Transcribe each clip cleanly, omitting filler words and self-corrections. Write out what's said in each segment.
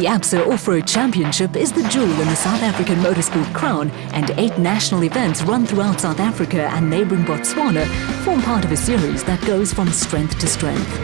The ABSA Off-Road Championship is the jewel in the South African motorsport crown, and 8 national events run throughout South Africa and neighbouring Botswana form part of a series that goes from strength to strength.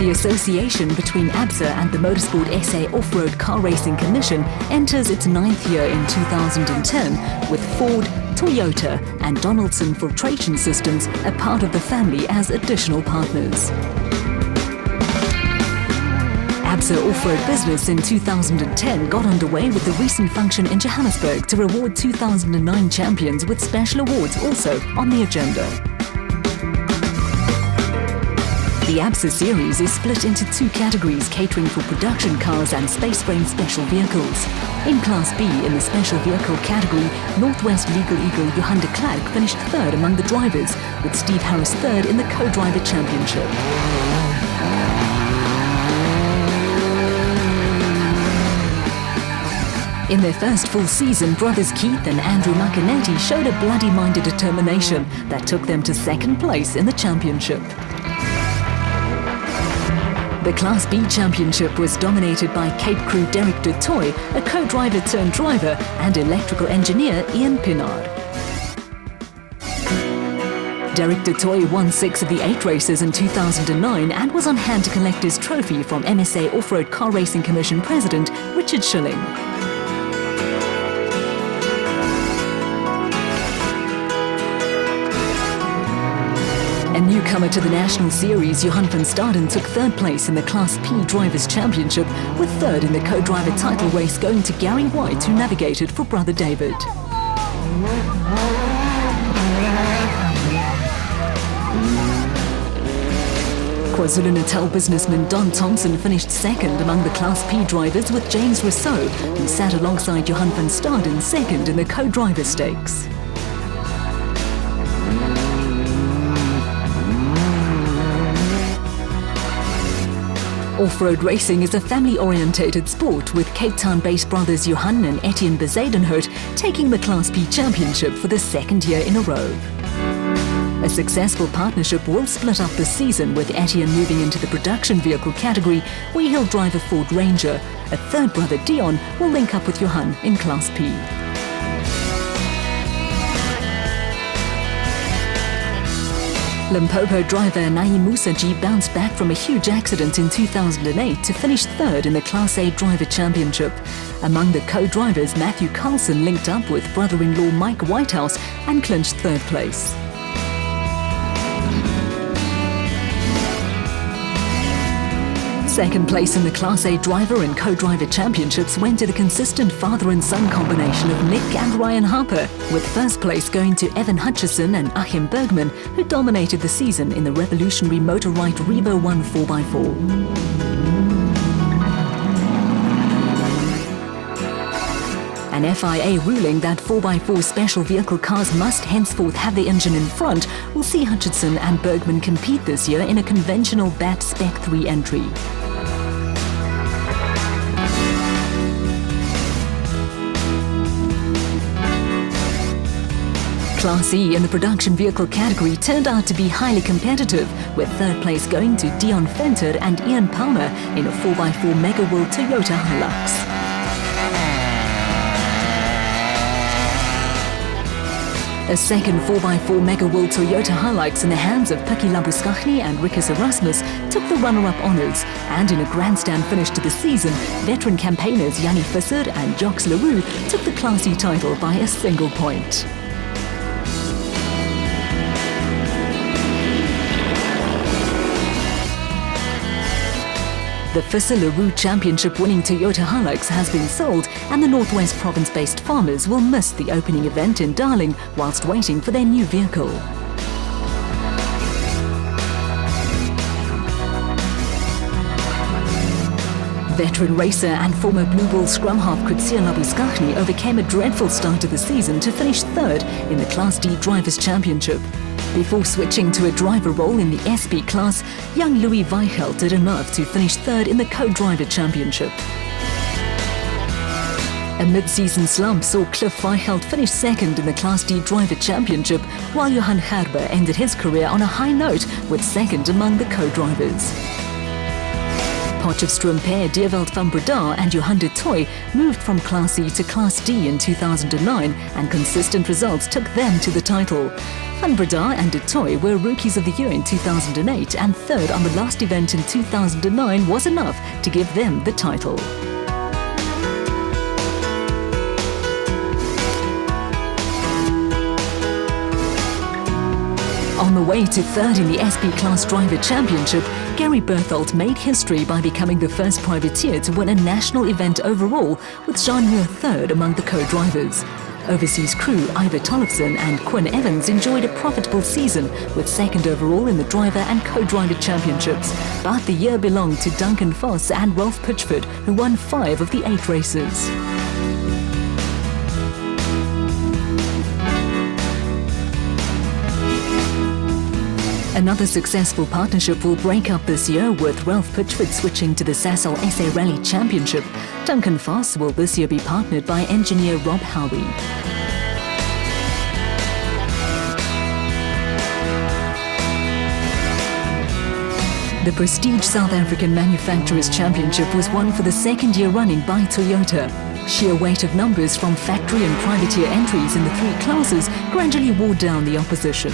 The association between ABSA and the Motorsport SA Off-Road Car Racing Commission enters its 9th year in 2010, with Ford, Toyota and Donaldson Filtration Systems a part of the family as additional partners. ABSA Off-Road Business in 2010 got underway with the recent function in Johannesburg to reward 2009 champions, with special awards also on the agenda. The ABSA series is split into 2 categories catering for production cars and space-frame special vehicles. In Class B, in the special vehicle category, Northwest Legal Eagle Johan de Klerk finished 3rd among the drivers, with Steve Harris 3rd in the co-driver championship. In their first full season, brothers Keith and Andrew McInerney showed a bloody-minded determination that took them to 2nd place in the championship. The Class B championship was dominated by Cape Crew Derek du Toit, a co-driver turned driver, and electrical engineer Ian Pinard. Derek du Toit won 6 of the 8 races in 2009 and was on hand to collect his trophy from MSA Off-Road Car Racing Commission President Richard Schilling. A newcomer to the National Series, Johan van Staden took 3rd place in the Class P Drivers' Championship, with 3rd in the co-driver title race going to Gary White, who navigated for brother David. KwaZulu-Natal businessman Don Thompson finished 2nd among the Class P drivers, with James Rousseau, who sat alongside Johan van Staden 2nd in the co-driver stakes. Off-road racing is a family-orientated sport, with Cape Town-based brothers Johan and Etienne Bezuidenhout taking the Class P Championship for the 2nd year in a row. A successful partnership will split up this season, with Etienne moving into the production vehicle category, where he'll drive a Ford Ranger. A 3rd brother, Dion, will link up with Johan in Class P. Limpopo driver Naeem Musaji bounced back from a huge accident in 2008 to finish 3rd in the Class A Driver Championship. Among the co-drivers, Matthew Carlson linked up with brother-in-law Mike Whitehouse and clinched 3rd place. Second place in the Class A Driver and Co-Driver Championships went to the consistent father and son combination of Nick and Ryan Harper, with 1st place going to Evan Hutchison and Achim Bergman, who dominated the season in the revolutionary Motorrite Revo 1 4x4. An FIA ruling that 4x4 special vehicle cars must henceforth have the engine in front will see Hutchison and Bergman compete this year in a conventional BAT Spec 3 entry. Class E in the production vehicle category turned out to be highly competitive, with 3rd place going to Dion Venter and Ian Palmer in a 4x4 Mega World Toyota Hilux. A 2nd 4x4 Mega World Toyota Hilux in the hands of Pikkie Labuschagne and Rikus Erasmus took the runner-up honours, and in a grandstand finish to the season, veteran campaigners Jannie Visser and Jacques Leroux took the Class E title by a single point. The Visser-Leroux Championship-winning Toyota Hilux has been sold, and the Northwest Province-based farmers will miss the opening event in Darling whilst waiting for their new vehicle. Veteran racer and former Blue Ball scrum half Kutsia Labuschagne overcame a dreadful start to the season to finish 3rd in the Class D Drivers' Championship. Before switching to a driver role in the SP class, young Louis Weichelt did enough to finish 3rd in the Co-Driver Championship. A mid-season slump saw Cliff Weichelt finish 2nd in the Class D Driver Championship, while Johan Gerber ended his career on a high note with 2nd among the co-drivers. Potchefstroom pair Dewald van Breda and Johan de Toy moved from Class E to Class D in 2009, and consistent results took them to the title. Van Breda and de Toy were Rookies of the Year in 2008, and third on the last event in 2009 was enough to give them the title. On the way to third in the SP Class Driver Championship, Gary Berthold made history by becoming the first privateer to win a national event overall, with Jean Muir third among the co-drivers. Overseas crew Ivor Tollefson and Quinn Evans enjoyed a profitable season, with second overall in the driver and co-driver championships. But the year belonged to Duncan Foss and Ralph Pitchford, who won 5 of the 8 races. Another successful partnership will break up this year, with Ralph Pitchford switching to the Sasol SA Rally Championship. Duncan Foss will this year be partnered by engineer Rob Howie. The prestige South African Manufacturers Championship was won for the second year running by Toyota. Sheer weight of numbers from factory and privateer entries in the 3 classes gradually wore down the opposition.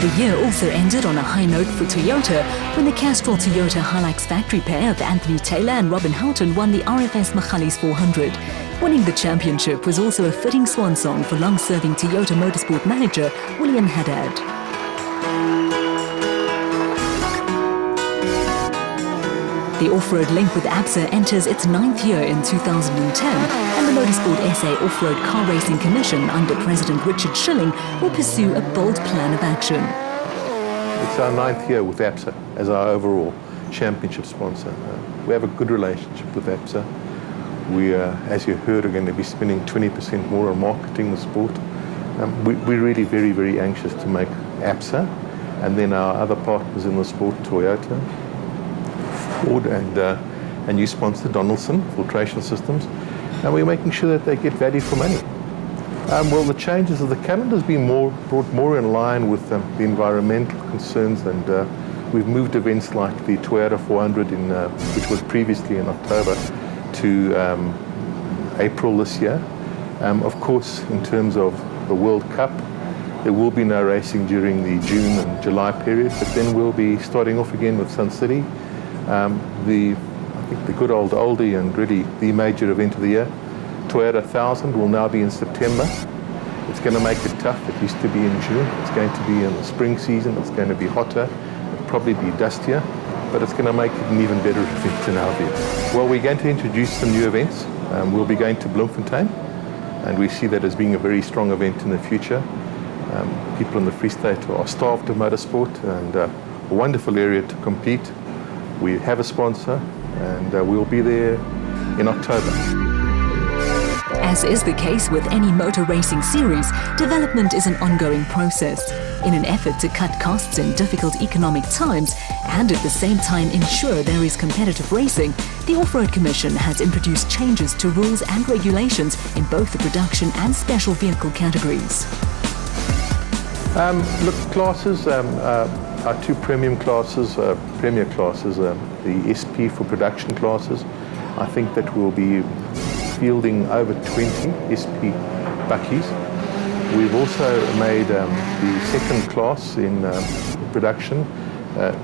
The year also ended on a high note for Toyota when the Castrol Toyota Hilux factory pair of Anthony Taylor and Robin Houghton won the RFS Magalies 400. Winning the championship was also a fitting swan song for long-serving Toyota Motorsport manager William Haddad. The off-road link with ABSA enters its 9th year in 2010, and the Motorsport SA Off-Road Car Racing Commission under President Richard Schilling will pursue a bold plan of action. It's our 9th year with ABSA as our overall championship sponsor. We have a good relationship with ABSA. We, as you heard, are going to be spending 20% more on marketing the sport. We're really very, very anxious to make ABSA, and then our other partners in the sport, Toyota, Ford, and new sponsor Donaldson Filtration Systems, and we're making sure that they get value for money. Well, the changes of the calendar has been brought more in line with the environmental concerns, and we've moved events like the Toyota 400, which was previously in October, to April this year. Of course, in terms of the World Cup, there will be no racing during the June and July period, but then we'll be starting off again with Sun City. I think the good old oldie and really the major event of the year, Toyota 1000, will now be in September. It's going to make it tough. It used to be in June. It's going to be in the spring season. It's going to be hotter. It'll probably be dustier, but it's going to make it an even better event in our view. Well, we're going to introduce some new events. We'll be going to Bloemfontein, and we see that as being a very strong event in the future. People in the Free State are starved of motorsport, and a wonderful area to compete. We have a sponsor, and we'll be there in October. As is the case with any motor racing series, development is an ongoing process. In an effort to cut costs in difficult economic times and at the same time ensure there is competitive racing, the Off-Road Commission has introduced changes to rules and regulations in both the production and special vehicle categories. Look, classes, our 2 premium classes, premier classes, the SP for production classes, I think that we'll be fielding over 20 SP buckies. We've also made the second class in production,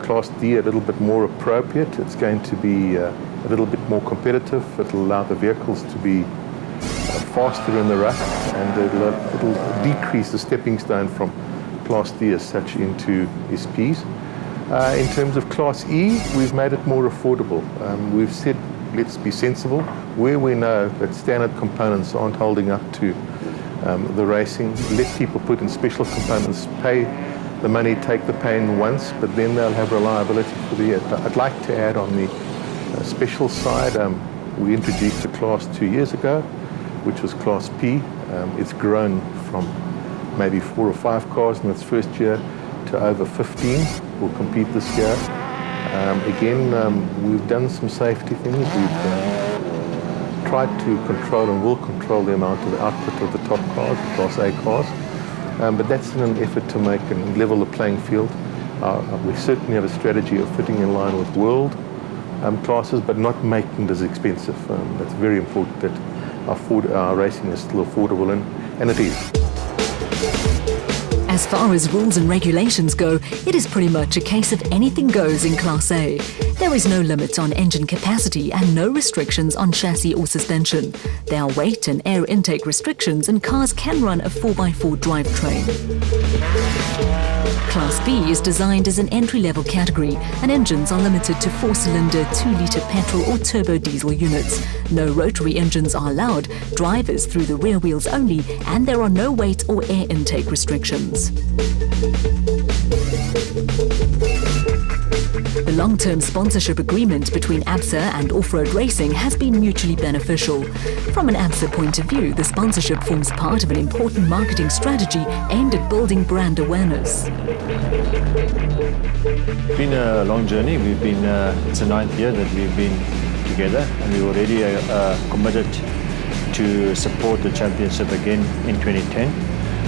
Class D, a little bit more appropriate. It's going to be a little bit more competitive. It'll allow the vehicles to be faster in the rough, and it'll decrease the stepping stone from Class D as such into SPs. In terms of Class E, we've made it more affordable. We've said, let's be sensible. Where we know that standard components aren't holding up to the racing, let people put in special components, pay the money, take the pain once, but then they'll have reliability for the year. I'd like to add on the special side, we introduced a class 2 years ago, which was Class P. It's grown from maybe 4 or 5 cars in its first year to over 15 will compete this year. Again, we've done some safety things. We've tried to control and will control the amount of the output of the top cars, the Class A cars. But that's in an effort to make and level the playing field. We certainly have a strategy of fitting in line with world classes, but not making it as expensive. That's very important that our racing is still affordable, and it is. As far as rules and regulations go, it is pretty much a case of anything goes in Class A. There is no limit on engine capacity and no restrictions on chassis or suspension. There are weight and air intake restrictions, and cars can run a 4x4 drivetrain. Class B is designed as an entry-level category, and engines are limited to 4-cylinder 2-litre petrol or turbo diesel units. No rotary engines are allowed, drivers through the rear wheels only, and there are no weight or air intake restrictions. The long-term sponsorship agreement between ABSA and Off-Road Racing has been mutually beneficial. From an ABSA point of view, the sponsorship forms part of an important marketing strategy aimed at building brand awareness. It's been a long journey. It's the 9th year that we've been together, and we already committed to support the championship again in 2010.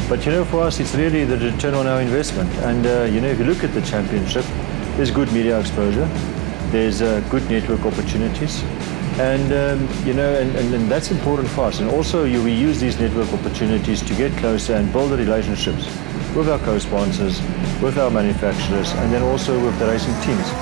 But for us, it's really the return on our investment. And if you look at the championship, there's good media exposure, there's good network opportunities, and and that's important for us. And also, we use these network opportunities to get closer and build the relationships with our co-sponsors, with our manufacturers, and then also with the racing teams.